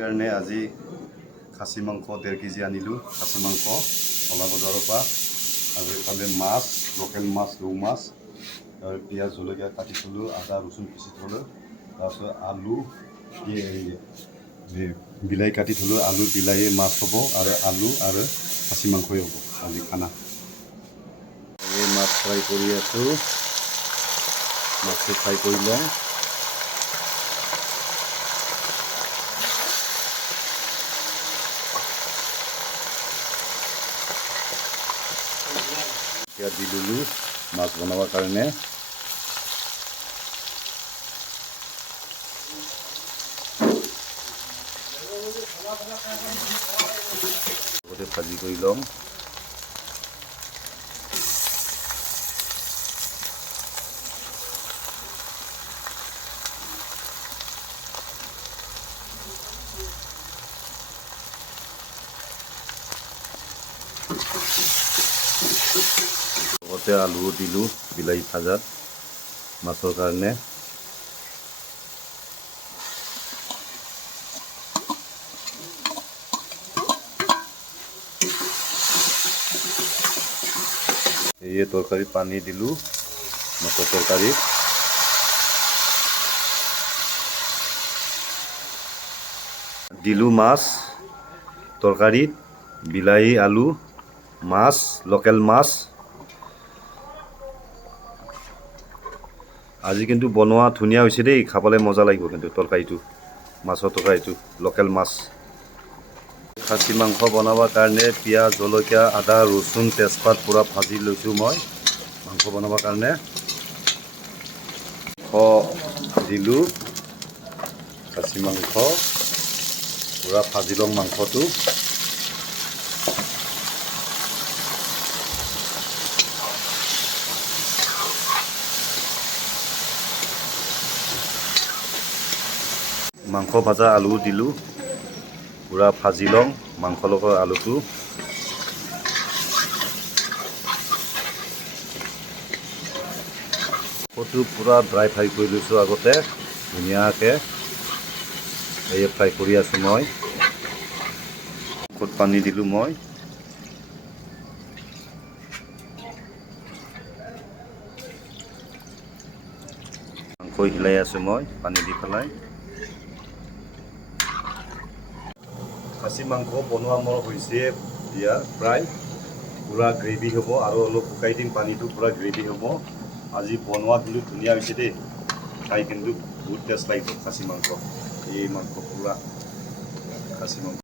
কাৰণে আজি খাচী মাংস 1.5 কেজি আনিলোঁ। খাচী মাংস কলা বজাৰৰ পৰা। আৰু এইফালে মাছ, লোকেল মাছ, ৰৌ মাছ, আৰু পিঁয়াজ জলকীয়া কাটি থলোঁ, আদা ৰচুন পিচি থলোঁ, তাৰপিছত আলু, বিলাহী কাটি থলোঁ। আলু বিলাহী মাছ হ'ব, আৰু আলু আৰু খাচী মাংসই হ'ব আজি খানা। এই মাছ ফ্ৰাই কৰি আছোঁ, মাছটো ফ্ৰাই কৰি লওঁ। এতিয়া দি দিলোঁ মাছ বনাবৰ কাৰণে। লগতে ভাজি কৰি ল'ম। লগতে আলু দিলোঁ বিলাহী ভাজাত মাছৰ কাৰণে। এই তৰকাৰীত পানী দিলোঁ মাছৰ তৰকাৰীত। দিলোঁ মাছ তৰকাৰীত, বিলাহী আলু মাছ, লোকেল মাছ। আজি কিন্তু বনোৱা ধুনীয়া হৈছে দেই, খাবলৈ মজা লাগিব কিন্তু তৰকাৰীটো, মাছৰ তৰকাৰীটো, লোকেল মাছ। খাচী মাংস বনাবৰ কাৰণে পিঁয়াজ জলকীয়া আদা ৰচুন তেজপাত পূৰা ভাজি লৈছোঁ মই মাংস বনাবৰ কাৰণে। দিলোঁ খাচী মাংস, পূৰা ভাজি লওঁ মাংসটো। মাংস ভাজা আলু দিলোঁ, পূৰা ভাজি লওঁ মাংসৰ লগত আলুটো। মাংসটো পূৰা ড্ৰাই ফ্ৰাই কৰি লৈছোঁ আগতে ধুনীয়াকৈ। এই ফ্ৰাই কৰি আছোঁ মই। মাংসত পানী দিলোঁ মই। মাংস হিলাই আছোঁ মই পানী দি পেলাই। খাচী মাংস বনোৱা মোৰ হৈছে এতিয়া প্ৰায় পূৰা গ্ৰেভি হ'ব, আৰু অলপ শুকাই দিম পানীটো, পূৰা গ্ৰেভি হ'ব। আজি বনোৱা কিন্তু ধুনীয়া হৈছে দেই, খাই কিন্তু বহুত টেষ্ট লাগিব খাচী মাংস। এই মাংস পূৰা খাচী মাংস।